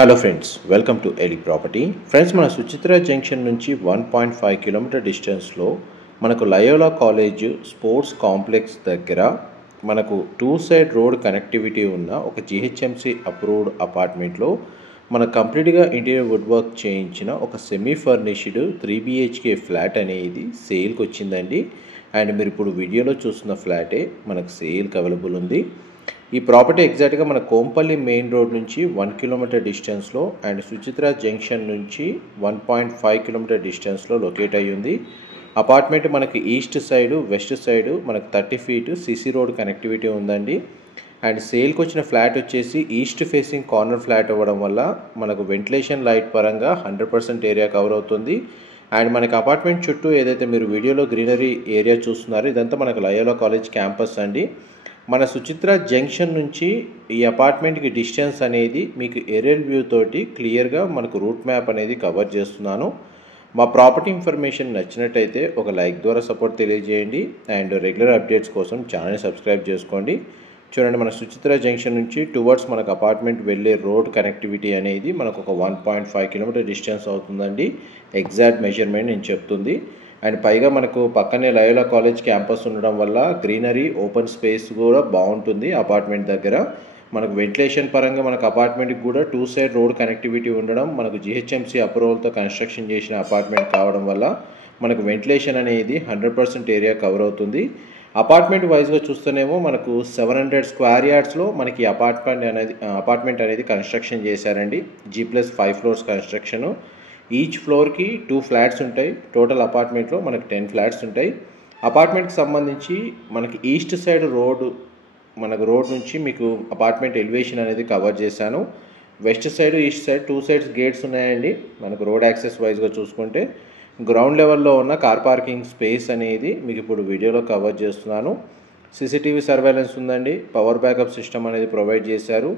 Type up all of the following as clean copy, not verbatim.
Hello friends, welcome to Eli property. Friends, మన Suchitra junction నుంచి 1.5 kilometre డిస్టెన్స్లో మనకు లయోలా కాలేజ్ స్పోర్ట్స్ కాంప్లెక్స్ దగ్గర మనకు 2 సైడ్ రోడ్ కనెక్టివిటీ ఉన్న ఒక జిహెచ్ఎంసి అప్రూవ్డ్ అపార్ట్మెంట్లో మనకు కంప్లీట్గా ఇంటీరియర్ వుడ్ వర్క్ చేయించిన ఒక సెమీ ఫర్నిష్డ్ 3 బిహెచ్కే ఫ్లాట్ అనేది సేల్కి వచ్చిందండి. అండ్ మీరు ఇప్పుడు వీడియోలో చూస్తున్న ఫ్లాటే మనకు సేల్కి అవైలబుల్ ఉంది. ఈ ప్రాపర్టీ ఎగ్జాక్ట్గా మన కోంపల్లి మెయిన్ రోడ్ నుంచి 1 కిలోమీటర్ డిస్టెన్స్లో అండ్ సుచిత్ర జంక్షన్ నుంచి 1.5 కిలోమీటర్ డిస్టెన్స్లో లొకేట్ అయ్యి ఉంది. అపార్ట్మెంట్ మనకి ఈస్ట్ సైడు వెస్ట్ సైడు మనకు 30 ఫీట్ సిసి రోడ్ కనెక్టివిటీ ఉందండి. అండ్ సేల్కి వచ్చిన ఫ్లాట్ వచ్చేసి ఈస్ట్ ఫేసింగ్ కార్నర్ ఫ్లాట్ అవ్వడం వల్ల మనకు వెంటిలేషన్ లైట్ పరంగా 100% ఏరియా కవర్ అవుతుంది. అండ్ మనకి అపార్ట్మెంట్ చుట్టూ ఏదైతే మీరు వీడియోలో గ్రీనరీ ఏరియా చూస్తున్నారో ఇదంతా మనకు లయోలా కాలేజ్ క్యాంపస్ అండి. మన సుచిత్ర జంక్షన్ నుంచి ఈ అపార్ట్మెంట్కి డిస్టెన్స్ అనేది మీకు ఏరియల్ వ్యూ తోటి క్లియర్గా మనకు రూట్ మ్యాప్ అనేది కవర్ చేస్తున్నాను. మా ప్రాపర్టీ ఇన్ఫర్మేషన్ నచ్చినట్టయితే ఒక లైక్ ద్వారా సపోర్ట్ తెలియజేయండి. అండ్ రెగ్యులర్ అప్డేట్స్ కోసం ఛానల్ని సబ్స్క్రైబ్ చేసుకోండి. చూడండి, మన సుచిత్ర జంక్షన్ నుంచి టువర్డ్స్ మనకు అపార్ట్మెంట్ వెళ్ళే రోడ్ కనెక్టివిటీ అనేది మనకు ఒక 1.5 కిలోమీటర్ డిస్టెన్స్ అవుతుందండి. ఎగ్జాక్ట్ మెజర్మెంట్ నేను చెప్తుంది. అండ్ పైగా మనకు పక్కనే లయోలా కాలేజ్ క్యాంపస్ ఉండడం వల్ల గ్రీనరీ ఓపెన్ స్పేస్ కూడా బాగుంటుంది. అపార్ట్మెంట్ దగ్గర మనకు వెంటిలేషన్ పరంగా మనకు అపార్ట్మెంట్కి కూడా 2 సైడ్ రోడ్ కనెక్టివిటీ ఉండడం, మనకు జిహెచ్ఎంసి అప్రూవల్తో కన్స్ట్రక్షన్ చేసిన అపార్ట్మెంట్ కావడం వల్ల మనకు వెంటిలేషన్ అనేది 100% ఏరియా కవర్ అవుతుంది. అపార్ట్మెంట్ వైజ్గా చూస్తేనేమో మనకు 700 స్క్వేర్ యార్డ్స్లో మనకి అపార్ట్మెంట్ అనేది కన్స్ట్రక్షన్ చేశారండి. G+5 floors construction. ఈచ్ ఫ్లోర్కి 2 ఫ్లాట్స్ ఉంటాయి. టోటల్ అపార్ట్మెంట్లో మనకు 10 ఫ్లాట్స్ ఉంటాయి. అపార్ట్మెంట్కి సంబంధించి మనకి ఈస్ట్ సైడ్ రోడ్ నుంచి మీకు అపార్ట్మెంట్ ఎలివేషన్ అనేది కవర్ చేశాను. West side east side 2 sides gates ఉన్నాయండి. మనకు రోడ్ యాక్సెస్ వైజ్గా చూసుకుంటే గ్రౌండ్ లెవెల్లో ఉన్న కార్ పార్కింగ్ స్పేస్ అనేది మీకు ఇప్పుడు వీడియోలో కవర్ చేస్తున్నాను. సీసీటీవీ సర్వేలెన్స్ ఉందండి. పవర్ బ్యాకప్ సిస్టమ్ అనేది ప్రొవైడ్ చేశారు.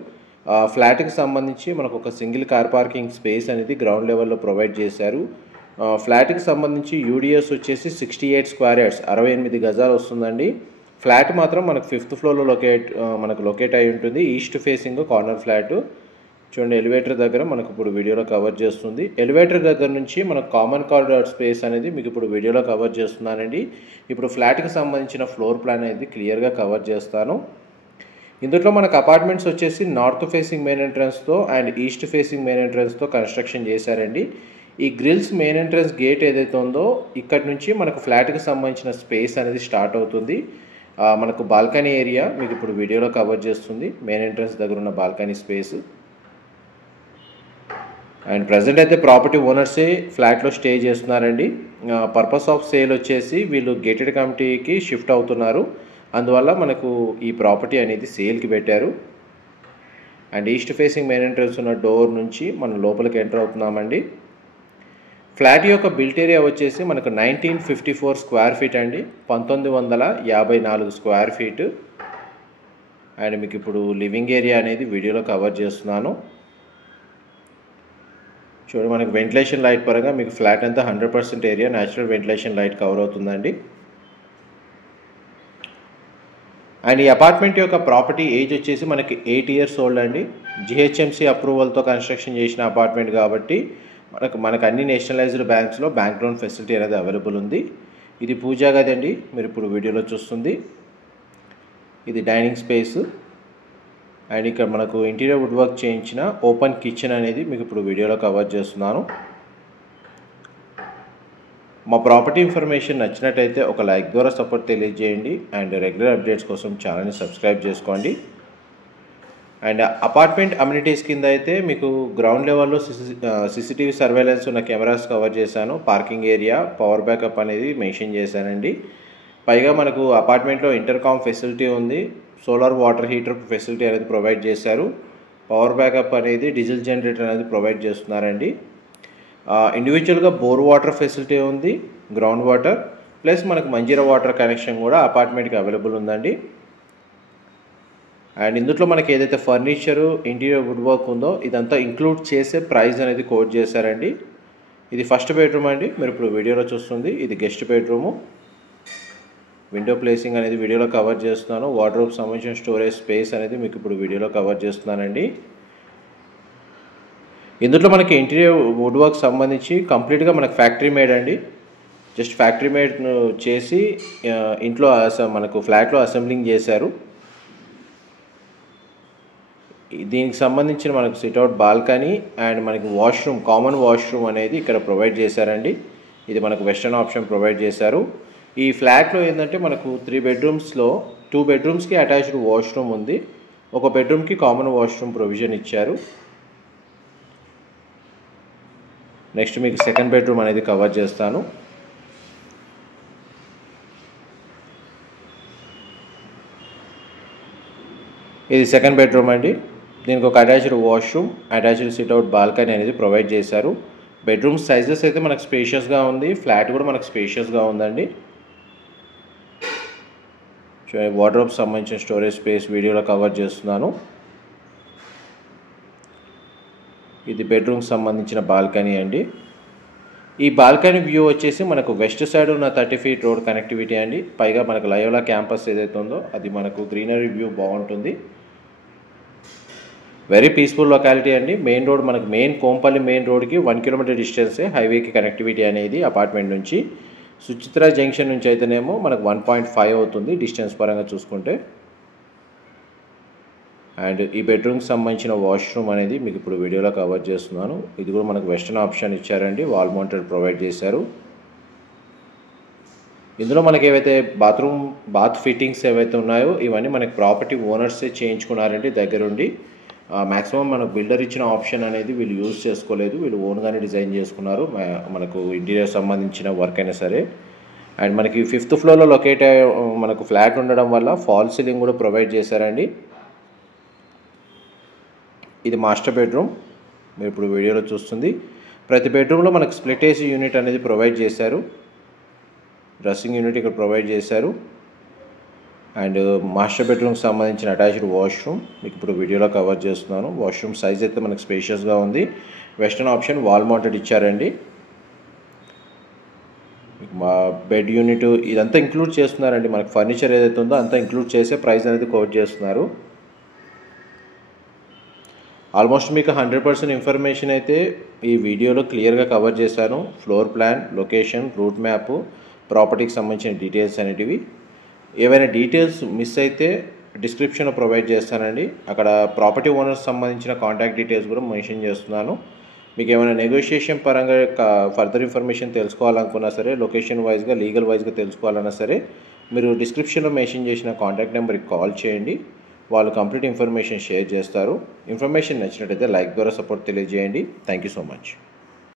ఫ్లాట్కి సంబంధించి మనకు ఒక సింగిల్ కార్ పార్కింగ్ స్పేస్ అనేది గ్రౌండ్ లెవెల్లో ప్రొవైడ్ చేశారు. ఫ్లాట్కి సంబంధించి యూడిఎస్ వచ్చేసి 68 స్క్వేర్ యార్డ్స్ 68 గజాలు వస్తుందండి. ఫ్లాట్ మాత్రం మనకు 5th ఫ్లోర్లో లొకేట్ అయి ఉంటుంది. East facing corner flat. చూడండి, ఎలివేటర్ దగ్గర మనకు ఇప్పుడు వీడియోలో కవర్ చేస్తుంది. ఎలివేటర్ దగ్గర నుంచి మనకు కామన్ కారిడార్ స్పేస్ అనేది మీకు ఇప్పుడు వీడియోలో కవర్ చేస్తున్నానండి. ఇప్పుడు ఫ్లాట్కి సంబంధించిన ఫ్లోర్ ప్లాన్ అనేది క్లియర్గా కవర్ చేస్తాను. ఇందులో మనకు అపార్ట్మెంట్స్ వచ్చేసి నార్త్ ఫేసింగ్ మెయిన్ ఎంట్రన్స్తో అండ్ ఈస్ట్ ఫేసింగ్ మెయిన్ ఎంట్రన్స్తో కన్స్ట్రక్షన్ చేశారండి. ఈ గ్రిల్స్ మెయిన్ ఎంట్రన్స్ గేట్ ఏదైతే ఉందో ఇక్కడ నుంచి మనకు ఫ్లాట్కి సంబంధించిన స్పేస్ అనేది స్టార్ట్ అవుతుంది. మనకు బాల్కనీ ఏరియా మీకు ఇప్పుడు వీడియోలో కవర్ చేస్తుంది. మెయిన్ ఎంట్రన్స్ దగ్గర ఉన్న బాల్కనీ స్పేస్. అండ్ ప్రజెంట్ అయితే ప్రాపర్టీ ఓనర్సే ఫ్లాట్లో స్టే చేస్తున్నారండి. పర్పస్ ఆఫ్ సేల్ వచ్చేసి వీళ్ళు గేటెడ్ కమిటీకి షిఫ్ట్ అవుతున్నారు. అందువల్ల మనకు ఈ ప్రాపర్టీ అనేది సేల్కి పెట్టారు. And east facing main entrance ఉన్న డోర్ నుంచి మనం లోపలికి ఎంటర్ అవుతున్నామండి. ఫ్లాట్ యొక్క బిల్ట్ ఏరియా వచ్చేసి మనకు 1954 స్క్వేర్ ఫీట్ అండి. 1954 స్క్వేర్ ఫీట్. అండ్ మీకు ఇప్పుడు లివింగ్ ఏరియా అనేది వీడియోలో కవర్ చేస్తున్నాను. చూడండి, మనకు వెంటిలేషన్ లైట్ పరంగా మీకు ఫ్లాట్ అంతా 100% area natural ventilation light cover అవుతుందండి. అండ్ ఈ అపార్ట్మెంట్ యొక్క ప్రాపర్టీ ఏజ్ వచ్చేసి మనకి 8 ఇయర్స్ ఓల్డ్ అండి. జిహెచ్ఎంసి అప్రూవల్తో కన్స్ట్రక్షన్ చేసిన అపార్ట్మెంట్ కాబట్టి మనకు అన్ని నేషనలైజ్డ్ బ్యాంక్స్లో బ్యాంక్ లోన్ ఫెసిలిటీ అనేది అవైలబుల్ ఉంది. ఇది పూజా గది అండి, మీరు ఇప్పుడు వీడియోలో చూస్తుంది. ఇది డైనింగ్ స్పేస్. అండ్ ఇక్కడ మనకు ఇంటీరియర్ వుడ్ వర్క్ చేయించిన ఓపెన్ కిచెన్ అనేది మీకు ఇప్పుడు వీడియోలో కవర్ చేస్తున్నాను. మా ప్రాపర్టీ ఇన్ఫర్మేషన్ నచ్చినట్టయితే ఒక లైక్ ద్వారా సపోర్ట్ తెలియజేయండి. అండ్ రెగ్యులర్ అప్డేట్స్ కోసం ఛానల్ని సబ్స్క్రైబ్ చేసుకోండి. అండ్ అపార్ట్మెంట్ అమ్యూనిటీస్ కింద అయితే మీకు గ్రౌండ్ లెవెల్లో సీసీటీవీ సర్వేలెన్స్ ఉన్న కెమెరాస్ కవర్ చేశాను. పార్కింగ్ ఏరియా, పవర్ బ్యాకప్ అనేది మెన్షన్ చేశానండి. పైగా మనకు అపార్ట్మెంట్లో ఇంటర్కామ్ ఫెసిలిటీ ఉంది. సోలార్ వాటర్ హీటర్ ఫెసిలిటీ అనేది ప్రొవైడ్ చేశారు. పవర్ బ్యాకప్ అనేది డీజిల్ జనరేటర్ అనేది ప్రొవైడ్ చేస్తున్నారండి. ఇండివిజువల్గా బోర్ వాటర్ ఫెసిలిటీ ఉంది, గ్రౌండ్ వాటర్ ప్లస్ మనకు మంజీరా వాటర్ కనెక్షన్ కూడా అపార్ట్మెంట్కి అవైలబుల్ ఉందండి. అండ్ ఇందులో మనకి ఏదైతే ఫర్నిచరు ఇంటీరియర్ వుడ్ వర్క్ ఉందో ఇదంతా ఇంక్లూడ్ చేసే ప్రైస్ అనేది కోట్ చేశారండి. ఇది ఫస్ట్ బెడ్రూమ్ అండి, మీరు ఇప్పుడు వీడియోలో చూస్తుంది. ఇది గెస్ట్ బెడ్రూము. విండో ప్లేసింగ్ అనేది వీడియోలో కవర్ చేస్తున్నాను. వార్డ్రోబ్ సంబంధించిన స్టోరేజ్ స్పేస్ అనేది మీకు ఇప్పుడు వీడియోలో కవర్ చేస్తున్నానండి. ఇందులో మనకి ఇంటీరియర్ వుడ్ వర్క్ సంబంధించి కంప్లీట్గా మనకు ఫ్యాక్టరీ మేడ్ అండి. జస్ట్ ఫ్యాక్టరీ మేడ్ చేసి ఇంట్లో మనకు ఫ్లాట్లో అసెంబ్లింగ్ చేశారు. దీనికి సంబంధించిన మనకు సిట్అవుట్ బాల్కనీ అండ్ మనకి వాష్రూమ్, కామన్ వాష్రూమ్ అనేది ఇక్కడ ప్రొవైడ్ చేశారండి. ఇది మనకు వెస్టర్న్ ఆప్షన్ ప్రొవైడ్ చేశారు. ఈ ఫ్లాట్లో ఏంటంటే మనకు 3 బెడ్రూమ్స్లో 2 బెడ్రూమ్స్కి అటాచ్డ్ వాష్రూమ్ ఉంది. ఒక బెడ్రూమ్కి కామన్ వాష్రూమ్ ప్రొవిజన్ ఇచ్చారు. నెక్స్ట్ మీకు సెకండ్ బెడ్రూమ్ అనేది కవర్ చేస్తాను. ఇది సెకండ్ బెడ్రూమ్ అండి. దీనికి ఒక attached washroom, attached sit-out balcony అనేది ప్రొవైడ్ చేశారు. బెడ్రూమ్ సైజెస్ అయితే మనకు స్పేషియస్గా ఉంది. ఫ్లాట్ కూడా మనకు స్పేషియస్గా ఉందండి. వార్డ్రోబ్ సంబంధించిన స్టోరేజ్ స్పేస్ వీడియోలో కవర్ చేస్తున్నాను. ఇది బెడ్రూమ్కి సంబంధించిన బాల్కనీ అండి. ఈ బాల్కనీ వ్యూ వచ్చేసి మనకు వెస్ట్ సైడ్ ఉన్న 30 ఫీట్ రోడ్ కనెక్టివిటీ అండి. పైగా మనకు లయోలా క్యాంపస్ ఏదైతే ఉందో అది మనకు గ్రీనరీ వ్యూ బాగుంటుంది. వెరీ పీస్ఫుల్ లొకాలిటీ అండి. మెయిన్ రోడ్ మనకు కోంపల్లి మెయిన్ రోడ్కి 1 కిలోమీటర్ డిస్టెన్సే హైవేకి కనెక్టివిటీ అనేది అపార్ట్మెంట్ నుంచి. సుచిత్ర జంక్షన్ నుంచి అయితేనేమో మనకు 1.5 అవుతుంది డిస్టెన్స్ పరంగా చూసుకుంటే. అండ్ ఈ బెడ్రూమ్కి సంబంధించిన వాష్రూమ్ అనేది మీకు ఇప్పుడు వీడియోలో కవర్ చేస్తున్నాను. ఇది కూడా మనకు వెస్టర్న్ ఆప్షన్ ఇచ్చారండి. వాల్ మౌంటెడ్ ప్రొవైడ్ చేశారు. ఇందులో మనకి ఏవైతే బాత్ ఫిట్టింగ్స్ ఏవైతే ఉన్నాయో ఇవన్నీ మనకి ప్రాపర్టీ ఓనర్సే చేయించుకున్నారండి దగ్గరుండి. మ్యాక్సిమం మనకు బిల్డర్ ఇచ్చిన ఆప్షన్ అనేది వీళ్ళు యూజ్ చేసుకోలేదు. వీళ్ళు ఓన్గానే డిజైన్ చేసుకున్నారు మనకు ఇంటీరియర్ సంబంధించిన వర్క్ అయినా సరే. అండ్ మనకి 5th ఫ్లోర్లో లొకేట్ అయ్యే మనకు ఫ్లాట్ ఉండడం వల్ల ఫాల్ సీలింగ్ కూడా ప్రొవైడ్ చేశారండి. ఇది మాస్టర్ బెడ్రూమ్ మీరు ఇప్పుడు వీడియోలో చూస్తుంది. ప్రతి బెడ్రూమ్లో మనకు స్ప్లిట్ ఏసీ యూనిట్ అనేది ప్రొవైడ్ చేశారు. డ్రెస్సింగ్ యూనిట్ ఇక్కడ ప్రొవైడ్ చేశారు. అండ్ మాస్టర్ బెడ్రూమ్కి సంబంధించిన అటాచ్డ్ వాష్రూమ్ మీకు ఇప్పుడు వీడియోలో కవర్ చేస్తున్నాను. వాష్రూమ్ సైజ్ అయితే మనకు స్పేషియస్గా ఉంది. వెస్టర్న్ ఆప్షన్ వాల్ మౌంటెడ్ ఇచ్చారండి. మా బెడ్ యూనిట్ ఇదంతా ఇంక్లూడ్ చేస్తున్నారండి. మనకు ఫర్నిచర్ ఏదైతే ఉందో అంతా ఇంక్లూడ్ చేసే ప్రైస్ అనేది కోట్ చేస్తున్నారు. ఆల్మోస్ట్ మీకు 100% ఇన్ఫర్మేషన్ అయితే ఈ వీడియోలో క్లియర్గా కవర్ చేశాను. Floor plan, location, route map, ప్రాపర్టీకి సంబంధించిన డీటెయిల్స్ అనేటివి. ఏవైనా డీటెయిల్స్ మిస్ అయితే డిస్క్రిప్షన్లో ప్రొవైడ్ చేస్తానండి. అక్కడ ప్రాపర్టీ ఓనర్స్ సంబంధించిన కాంటాక్ట్ డీటెయిల్స్ కూడా మెన్షన్ చేస్తున్నాను. మీకు ఏమైనా నెగోషియేషన్ పరంగా ఫర్దర్ ఇన్ఫర్మేషన్ తెలుసుకోవాలనుకున్నా సరే, లొకేషన్ వైజ్గా, లీగల్ వైజ్గా తెలుసుకోవాలన్నా సరే మీరు డిస్క్రిప్షన్లో మెన్షన్ చేసిన కాంటాక్ట్ నెంబర్కి కాల్ చేయండి. వాళ్ళు కంప్లీట్ ఇన్ఫర్మేషన్ షేర్ చేస్తారు. ఇన్ఫర్మేషన్ నచ్చినట్టయితే లైక్ ద్వారా సపోర్ట్ తెలియజేయండి. Thank you so much.